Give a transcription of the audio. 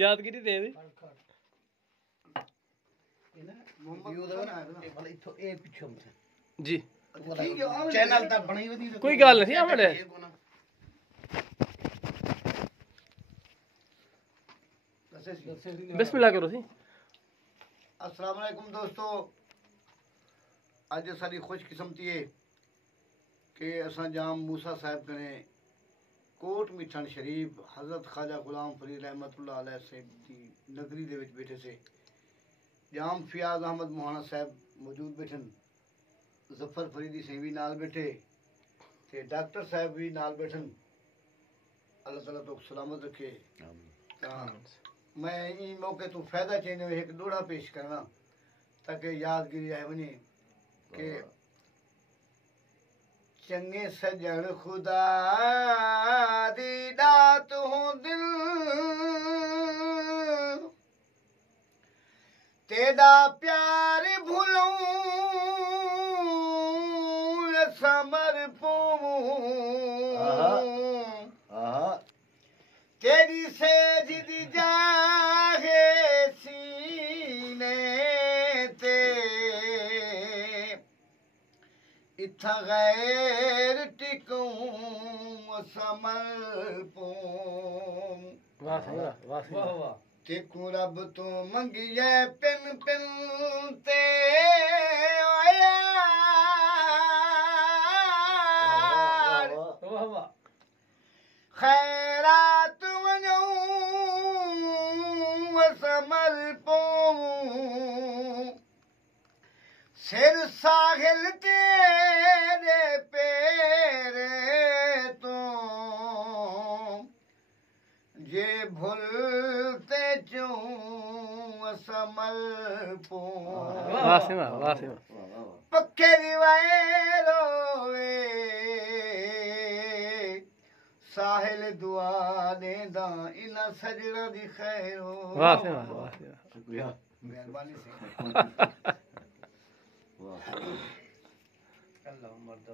यादगिरी दे दी जी channel तक बनी कोई गल नहीं हमने बिस्मिल्लाह करो सी अस्सलाम वालेकुम दोस्तों अज साडी खुशकिस्मती है कि असां जाम मूसा साहब कने कोट मिठन शरीफ हजरत ख्वाजा गुलाम फरीद रहमतुल्लाह अलैह साहब दी नगरी दे विच बैठे से जाम फियाज अहमद मोहाना साहब मौजूद बैठन जफर फरीदी से भी नाल बैठे ते डॉक्टर साहब भी नाल बैठन अल्लाह ताला तो सलामत रखे मैं इन मौके तो फायदा चाहिए एक दोड़ा पेश करना ताकि यादगिरी रह वने के चंगे सजन खुदा दी दात हो दिल तेरा प्यार भूलूं समर्पूं तेरी सेज दी जागे सीने ते इत्था गैर टिकूं समर्पूं वाह वाह वाह तेकू रब तो मंगिए पिन पिन ते खैरात वञूं समर्पूं सिर साहिल तेरे पेरे तो जे भुलते चूं समर्पूं पक्के दिवारो साहिल दुआ देंदा इना सजड़ा दी खैर हो वाह शुक्रिया मेहरबानी से अल्लाह मर्द